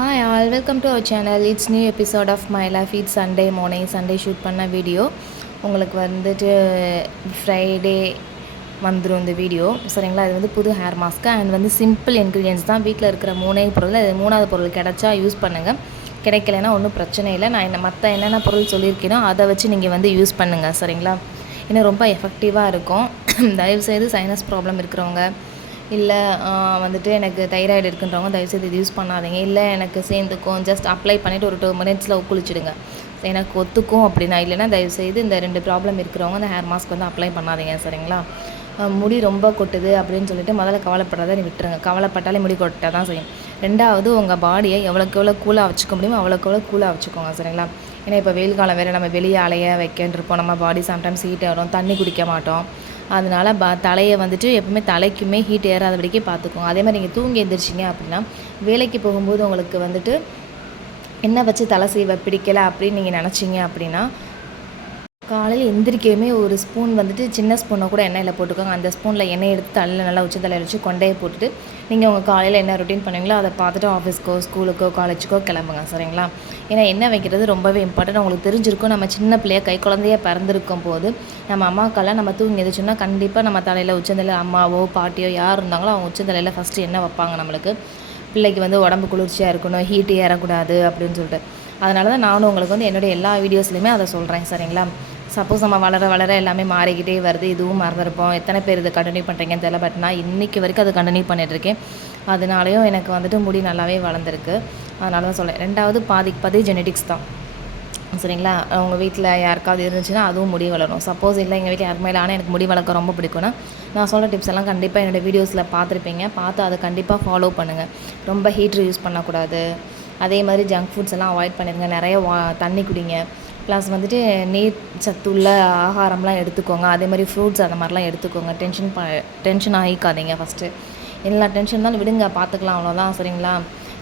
Hi all, welcome to our channel. It's new episode of my life. It's Sunday morning. Sunday shoot பண்ண video உங்களுக்கு வந்துட்டு Friday வந்துடும் இந்த video. சரிங்களா? இது வந்து புது ஹேர் மாஸ்க்கு அண்ட் வந்து சிம்பிள் இன்க்ரீடியன்ஸ் தான். வீட்டில் இருக்கிற பொருள், அது மூணாவது பொருள் கிடைச்சா யூஸ் பண்ணுங்கள். கிடைக்கலைன்னா ஒன்றும் பிரச்சனை இல்லை. நான் மற்ற என்னென்ன பொருள் சொல்லியிருக்கேனோ அதை வச்சு நீங்கள் வந்து யூஸ் பண்ணுங்கள். சரிங்களா? இன்னும் ரொம்ப எஃபெக்டிவாக இருக்கும். தயவுசெய்து சைனஸ் ப்ராப்ளம் இருக்கிறவங்க, இல்லை வந்துட்டு எனக்கு தைராய்டு இருக்குன்றவங்க தயவுசெய்து இது யூஸ் பண்ணாதீங்க. இல்லை எனக்கு சேர்ந்துக்கும், ஜஸ்ட் அப்ளை பண்ணிவிட்டு ஒரு 2 மினிட்ஸில் குளிச்சுடுங்க. எனக்கு ஒத்துக்கும் அப்படின்னா. இல்லைனா தயவுசெய்து இந்த 2 ப்ராப்ளம் இருக்கிறவங்க அந்த ஹேர் மாஸ்க் வந்து அப்ளை பண்ணாதீங்க. சரிங்களா? முடி ரொம்ப கொட்டுது அப்படின்னு சொல்லிட்டு முதல்ல கவலைப்படாத நீ விட்டுருங்க. கவலைப்பட்டாலே முடி கொட்ட தான் செய்யும். ரெண்டாவது, உங்கள் பாடியை எவ்வளோக்கு எவ்வளோ கூலாக வச்சுக்க முடியுமோ அவ்வளோக்கு எவ்வளோ கூலாக வச்சுக்கோங்க. சரிங்களா? ஏன்னா இப்போ வெயில் காலம் வேறு, நம்ம வெளியே அலைய வைக்கின்றிருப்போம். நம்ம பாடி சம்டைம்ஸ் ஹீட் ஆகிடும், தண்ணி குடிக்க மாட்டோம். அதனால் தலையை வந்துட்டு எப்பவுமே தலைக்குமே ஹீட் ஏறாதபடிக்கு பார்த்துக்கோங்க. அதே மாதிரி நீங்கள் தூங்கி எழுந்திரிச்சிங்க அப்படின்னா, வேலைக்கு போகும்போது உங்களுக்கு வந்துட்டு எண்ணெய் வச்சு தலை சீவ பிடிக்கலை அப்படின்னு நீங்கள் நினச்சிங்க அப்படின்னா, காலையில் எந்திரிக்கவுமே ஒரு ஸ்பூன் வந்துட்டு சின்ன ஸ்பூனை கூட எண்ணெயில் போட்டுக்கோங்க. அந்த ஸ்பூனில் எண்ணெய் எடுத்து தலையில் நல்லா உச்சி தலையில் வச்சு கொண்டையை போட்டுட்டு நீங்கள் உங்கள் காலையில் என்ன ரொட்டீன் பண்ணுவீங்களோ அதை பார்த்துட்டு ஆஃபீஸ்க்கோ, ஸ்கூலுக்கோ, காலேஜுக்கோ கிளம்புங்க. சரிங்களா? ஏன்னா எண்ணெய் வைக்கிறது ரொம்பவே இம்பார்ட்டன்ட். உங்களுக்கு தெரிஞ்சிருக்கும், நம்ம சின்ன பிள்ளைய கை குழந்தையாக பிறந்திருக்கும் போது நம்ம அம்மாக்கெல்லாம் நம்ம தூங்கி எதிர்ச்சோன்னா கண்டிப்பாக நம்ம தலையில் உச்சந்தலையில் அம்மாவோ பாட்டியோ யார் இருந்தாங்களோ அவங்க உச்சந்தலையில் ஃபஸ்ட்டு எண்ணெய் வைப்பாங்க. நம்மளுக்கு பிள்ளைக்கு வந்து உடம்பு குளிர்ச்சியாக இருக்கணும், ஹீட்டு ஏறக்கூடாது அப்படின்னு சொல்லிட்டு. அதனால தான் நானும் உங்களுக்கு வந்து என்னுடைய எல்லா வீடியோஸ்லையுமே அதை சொல்கிறேன். சரிங்களா? சப்போஸ் நம்ம வளர வளர எல்லாமே மாறிக்கிட்டே வருது, இதுவும் மறந்துருப்போம். எத்தனை பேர் இது கண்டினியூ பண்ணுறீங்கன்னு தெரியல. பட் நான் இன்றைக்கி வரைக்கும் அதை கண்டினியூ பண்ணிகிட்ருக்கேன். அதனாலேயும் எனக்கு வந்துட்டு முடி நல்லாவே வளர்ந்துருக்கு. அதனால தான் சொல்கிறேன். ரெண்டாவது, பாதிக்கு பாதி ஜெனட்டிக்ஸ் தான். சரிங்களா? உங்கள் வீட்டில் யாருக்காவது இருந்துச்சுன்னா அதுவும் முடி வளரும். சப்போஸ் இல்லை எங்கள் வீட்டில் யாருமே இல்லை, ஆனால் எனக்கு முடி வளர்க்க ரொம்ப பிடிக்கும்னா நான் சொல்கிற டிப்ஸ் எல்லாம் கண்டிப்பாக என்னோடய வீடியோஸில் பார்த்துருப்பீங்க. பார்த்து அதை கண்டிப்பாக ஃபாலோ பண்ணுங்கள். ரொம்ப ஹீட்ரு யூஸ் பண்ணக்கூடாது. அதே மாதிரி ஜங்க் ஃபுட்ஸ் எல்லாம் அவாய்ட் பண்ணிடுங்க. நிறைய தண்ணி குடிங்க. ப்ளஸ் வந்துட்டு நீர் சத்துள்ள ஆகாரம்லாம் எடுத்துக்கோங்க. அதே மாதிரி ஃப்ரூட்ஸ் அந்த மாதிரிலாம் எடுத்துக்கோங்க. டென்ஷன் ஆகிக்காதீங்க. ஃபஸ்ட்டு எல்லா டென்ஷன் இருந்தாலும் விடுங்க, பார்த்துக்கலாம், அவ்வளோதான். சரிங்களா?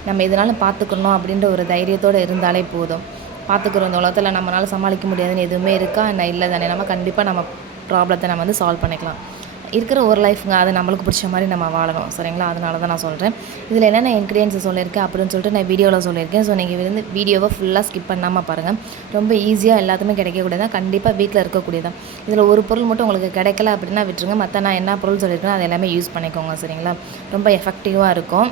நம்ம எதனாலும் பார்த்துக்கணும் அப்படின்ற ஒரு தைரியத்தோடு இருந்தாலே போதும். பார்த்துக்குறோம். இந்த உலகத்தில் நம்மளால் சமாளிக்க முடியாதுன்னு எதுவுமே இருக்கா என்ன? இல்லை தானே. நம்ம கண்டிப்பாக நம்ம ப்ராப்ளத்தை நம்ம வந்து சால்வ் பண்ணிக்கலாம். இருக்கிற ஒரு லைஃப்ங்க, அது நம்மளுக்கு பிடிச்ச மாதிரி நம்ம வாழணும். சரிங்களா? அதனால தான் நான் சொல்கிறேன். இதில் என்னென்ன இன்க்ரீடியன்ஸ் சொல்லியிருக்கேன் அப்படின்னு சொல்லிட்டு நான் வீடியோவில் சொல்லியிருக்கேன். ஸோ நீங்கள் வந்து வீடியோவை ஃபுல்லாக ஸ்கிப் பண்ணாமல் பாருங்கள். ரொம்ப ஈஸியாக எல்லாத்துமே கிடைக்கக்கூடியதான். கண்டிப்பாக வீட்டில் இருக்கக்கூடியதான். இதில் ஒரு பொருள் மட்டும் உங்களுக்கு கிடைக்கல அப்படின்னா விட்டுருங்க. மற்ற நான் என்ன பொருள் சொல்லியிருக்கேன் அது எல்லாமே யூஸ் பண்ணிக்கோங்க. சரிங்களா? ரொம்ப எஃபெக்டிவாக இருக்கும்.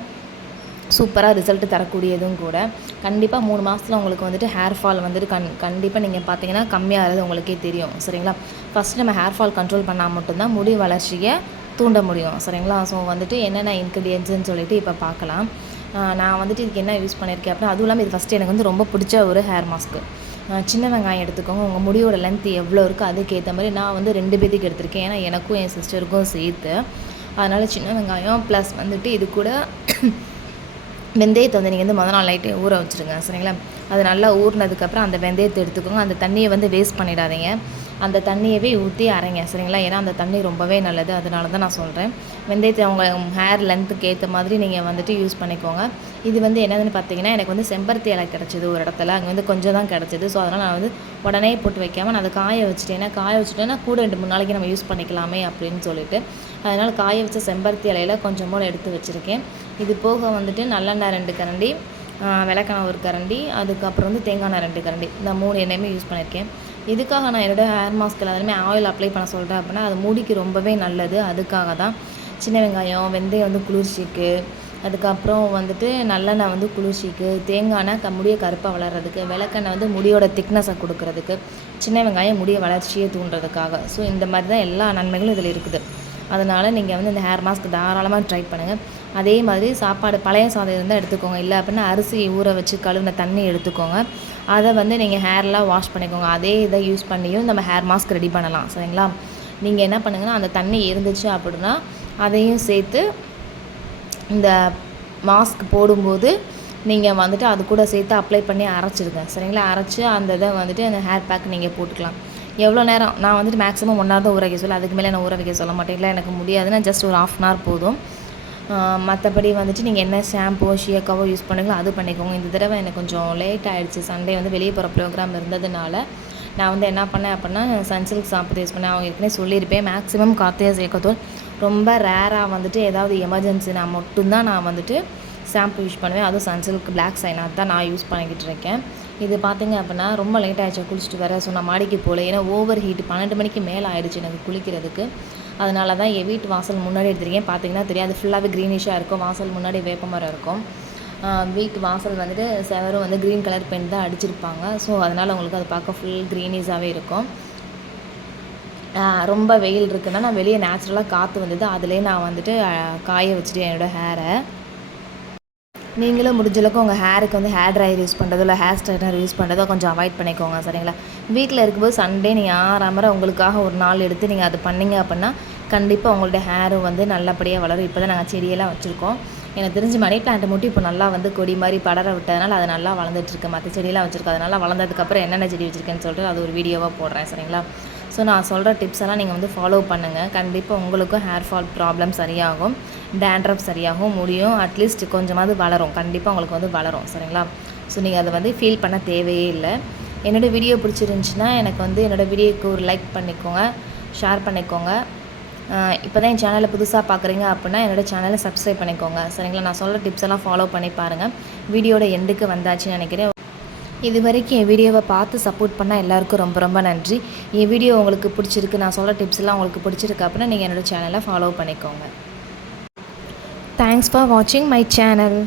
சூப்பராக ரிசல்ட்டு தரக்கூடியதும் கூட. கண்டிப்பாக 3 மாதத்தில் உங்களுக்கு வந்துட்டு ஹேர் ஃபால் வந்துட்டு கண்டிப்பாக நீங்கள் பார்த்தீங்கன்னா கம்மியாகிறது உங்களுக்கே தெரியும். சரிங்களா? ஃபஸ்ட்டு நம்ம ஹேர் ஃபால் கண்ட்ரோல் பண்ணால் மட்டும்தான் முடி வளர்ச்சியை தூண்ட முடியும். சரிங்களா? ஸோ வந்துட்டு என்னென்ன இன்க்ரீடியன்ட்ஸ்னு சொல்லிட்டு இப்போ பார்க்கலாம். நான் வந்துட்டு இதுக்கு என்ன யூஸ் பண்ணியிருக்கேன் அப்படின்னா, அதுவும் இல்லாமல் இது ஃபஸ்ட்டு எனக்கு வந்து ரொம்ப பிடிச்ச ஒரு ஹேர் மாஸ்க்கு. சின்ன வெங்காயம் எடுத்துக்கோங்க. உங்கள் முடியோட லென்த் எவ்வளோ இருக்கோ அதுக்கேற்ற மாதிரி நான் வந்து 2 பேத்துக்கு எடுத்திருக்கேன். ஏன்னா எனக்கும் என் சிஸ்டருக்கும் சேர்த்து. அதனால் சின்ன வெங்காயம் ப்ளஸ் வந்துட்டு இது கூட வெந்தயத்தை வந்து நீங்கள் வந்து முதல் நாள் நைட்டே ஊற வச்சுருங்க. சரிங்களா? அது நல்லா ஊறினதுக்கப்புறம் அந்த வெந்தயத்தை எடுத்துக்கோங்க. அந்த தண்ணியை வந்து வேஸ்ட் பண்ணிடாதீங்க. அந்த தண்ணியவே ஊற்றி அரைங்க. சரிங்களா? ஏன்னா அந்த தண்ணி ரொம்பவே நல்லது. அதனால தான் நான் சொல்கிறேன். வெந்தயத்தை அவங்க ஹேர் லென்த்துக்கு ஏற்ற மாதிரி நீங்கள் வந்துட்டு யூஸ் பண்ணிக்கோங்க. இது வந்து என்னதுன்னு பார்த்தீங்கன்னா, எனக்கு வந்து செம்பருத்தி இலை கிடச்சிது ஒரு இடத்துல. அங்கே வந்து கொஞ்சம் தான் கிடச்சிது. ஸோ அதனால் நான் வந்து உடனே போட்டு வைக்காமல் நான் அதை காய வச்சுட்டேன். காய வச்சுட்டேன்னா கூட 2-3 நாளைக்கு நம்ம யூஸ் பண்ணிக்கலாமே அப்படின்னு சொல்லிட்டு, அதனால் காய வச்ச செம்பருத்தி இலையில் கொஞ்சம் போல் எடுத்து வச்சுருக்கேன். இது போக வந்துட்டு நல்லெண்ணெய் 2 கரண்டி, விளக்கெண்ணெய் 1 கரண்டி, அதுக்கப்புறம் வந்து தேங்காய் எண்ணெய் 2 கரண்டி, இந்த 3 எண்ணெயுமே யூஸ் பண்ணியிருக்கேன். இதுக்காக நான் என்னோடய ஹேர் மாஸ்க் எல்லாருமே ஆயில் அப்ளை பண்ண சொல்கிறேன் அப்படின்னா, அது முடிக்கு ரொம்பவே நல்லது. அதுக்காக தான். சின்ன வெங்காயம், வெந்தயம் வந்து குளிர்ச்சிக்கு, அதுக்கப்புறம் வந்துட்டு நல்லெண்ணெய் வந்து குளிர்ச்சிக்கு, தேங்காய் எண்ணெய் முடியை கருப்பாக வளர்கிறதுக்கு, விளக்கெண்ணெய் வந்து முடியோட திக்னஸை கொடுக்கறதுக்கு, சின்ன வெங்காயம் முடிய வளர்ச்சியை தூண்டுறதுக்காக. ஸோ இந்த மாதிரி தான் எல்லா நன்மைகளும் இதில் இருக்குது. அதனால் நீங்கள் வந்து இந்த ஹேர் மாஸ்க் தாராளமாக ட்ரை பண்ணுங்கள். அதே மாதிரி சாப்பாடு பழைய சாதம் இருந்தால் எடுத்துக்கோங்க. இல்லை அப்படின்னா அரிசி ஊற வச்சு கழுவின தண்ணி எடுத்துக்கோங்க. அதை வந்து நீங்கள் ஹேர்லாம் வாஷ் பண்ணிக்கோங்க. அதே இதை யூஸ் பண்ணியும் நம்ம ஹேர் மாஸ்க் ரெடி பண்ணலாம். சரிங்களா? நீங்கள் என்ன பண்ணுங்கன்னா, அந்த தண்ணி இருந்துச்சு அப்படின்னா அதையும் சேர்த்து இந்த மாஸ்க் போடும்போது நீங்கள் வந்துட்டு அது கூட சேர்த்து அப்ளை பண்ணி அரைச்சிடுங்க. சரிங்களா? அரைச்சி அந்த இதை வந்துட்டு அந்த ஹேர் பேக் நீங்கள் போட்டுக்கலாம். எவ்வளோ நேரம் நான் வந்துட்டு மேக்ஸிமம் 1 ஹவர் தான் ஊற வைக்க சொல்ல, அதுக்கு மேலே நான் ஊற வைக்க சொல்ல மாட்டேன். இல்லை எனக்கு முடியாதுன்னா ஜஸ்ட் ஒரு 1/2 hour போதும். மற்றபடி வந்துட்டு நீங்கள் என்ன ஷாம்போ ஷியக்காவோ யூஸ் பண்ணுங்களோ அது பண்ணிக்கோங்க. இந்த தடவை எனக்கு கொஞ்சம் லேட் ஆகிடுச்சு. சண்டே வந்து வெளியே போகிற ப்ரோக்ராம் இருந்ததுனால நான் வந்து என்ன பண்ணேன் அப்படின்னா சன்சில்க் ஷாம்பு யூஸ் பண்ணேன். அவங்க ஏற்கனவே சொல்லியிருப்பேன். மேக்ஸிமம் கார்த்திகா சேக்கத்தூள் ரொம்ப ரேராக வந்துட்டு ஏதாவது எமர்ஜென்சினா மட்டும்தான் நான் வந்துட்டு ஷாம்பு யூஸ் பண்ணுவேன். அதுவும் சன்சில்க் பிளாக் சைன் தான் நான் யூஸ் பண்ணிக்கிட்டு இருக்கேன். இது பார்த்திங்க அப்படின்னா ரொம்ப லேட் ஆகிடுச்சு குளிச்சுட்டு வர. ஸோ நான் மாடிக்கு போகல, ஏன்னா ஓவர் ஹீட் 12 மணிக்கு மேலே ஆகிடுச்சு எனக்கு குளிக்கிறதுக்கு. அதனால தான் என் வீட்டு வாசல் முன்னாடி எடுத்துருக்கேன். பார்த்திங்கன்னா தெரியாது, ஃபுல்லாகவே க்ரீனிஷாக இருக்கும். வாசல் முன்னாடி வேப்பமரம் இருக்கும். வீட்டு வாசல் வந்துட்டு செவரும் வந்து க்ரீன் கலர் பெயிண்ட் தான் அடிச்சிருப்பாங்க. ஸோ அதனால் உங்களுக்கு அது பார்க்க ஃபுல் க்ரீனிஷாகவே இருக்கும். ரொம்ப வெயில் இருக்குன்னா நான் வெளியே நேச்சுரலாக காற்று வந்தது, அதிலே நான் வந்துட்டு காய வச்சுட்டேன் என்னோடய ஹேரை. நீங்களும் முடிஞ்சளவுக்கு உங்கள் ஹேருக்கு வந்து ஹேர் ட்ரையர் யூஸ் பண்ணுறதோ இல்லை ஹேர் ஸ்ட்ரைட்னர் யூஸ் பண்ணுறதோ கொஞ்சம் அவாய்ட் பண்ணிக்கோங்க, சரிங்களா? வீட்டில் இருக்கும்போது சண்டே நீங்கள் ஆறாமற உங்களுக்காக ஒரு நாள் எடுத்து நீங்கள் அது பண்ணிங்க அப்படின்னா கண்டிப்பாக உங்களுடைய ஹேரும் வந்து நல்லபடியாக வளரும். இப்போ தான் நாங்கள் செடியெல்லாம் வச்சுருக்கோம். எனக்கு தெரிஞ்சு மணி பிளான்ட் மட்டும் இப்போ நல்லா வந்து கொடி மாதிரி படர விட்டதுனால அது நல்லா வளர்ந்துட்டுருக்கு. மற்ற செடியெல்லாம் வச்சுருக்கோம். அதனால் வளர்ந்ததுக்கப்புறம் என்னென்ன செடி வச்சுருக்கேன்னு சொல்லிட்டு அது ஒரு வீடியோவாக போடுறேன், சரிங்களா? ஸோ நான் சொல்கிற டிப்ஸ் எல்லாம் நீங்கள் வந்து ஃபாலோ பண்ணுங்கள். கண்டிப்பாக உங்களுக்கும் ஹேர் ஃபால் ப்ராப்ளம் சரியாகும், டேண்ட்ரஃப் சரியாகும், முடியும் அட்லீஸ்ட் கொஞ்சமாவது வளரும். கண்டிப்பாக உங்களுக்கு வந்து வளரும், சரிங்களா? ஸோ நீங்கள் அதை வந்து ஃபீல் பண்ண தேவையே இல்லை. என்னோடய வீடியோ பிடிச்சிருந்துச்சின்னா எனக்கு வந்து என்னோடய வீடியோக்கு ஒரு லைக் பண்ணிக்கோங்க, ஷேர் பண்ணிக்கோங்க. இப்போ தான் என் சேனலை புதுசாக பார்க்குறீங்க அப்படின்னா என்னோடய சேனலை சப்ஸ்கிரைப் பண்ணிக்கோங்க, சரிங்களா? நான் சொல்கிற டிப்ஸ் எல்லாம் ஃபாலோ பண்ணி பாருங்கள். வீடியோட எண்டுக்கு வந்தாச்சுன்னு நினைக்கிறேன். இது வரைக்கும் என் வீடியோவை பார்த்து சப்போர்ட் பண்ணால் எல்லாருக்கும் ரொம்ப ரொம்ப நன்றி. என் வீடியோ உங்களுக்கு பிடிச்சிருக்கு, நான் சொல்கிற டிப்ஸ் எல்லாம் உங்களுக்கு பிடிச்சிருக்கு அப்படின்னா நீங்கள் என்னோடய சேனலை ஃபாலோ பண்ணிக்கோங்க. தேங்க்ஸ் ஃபார் வாட்சிங் மை சேனல்.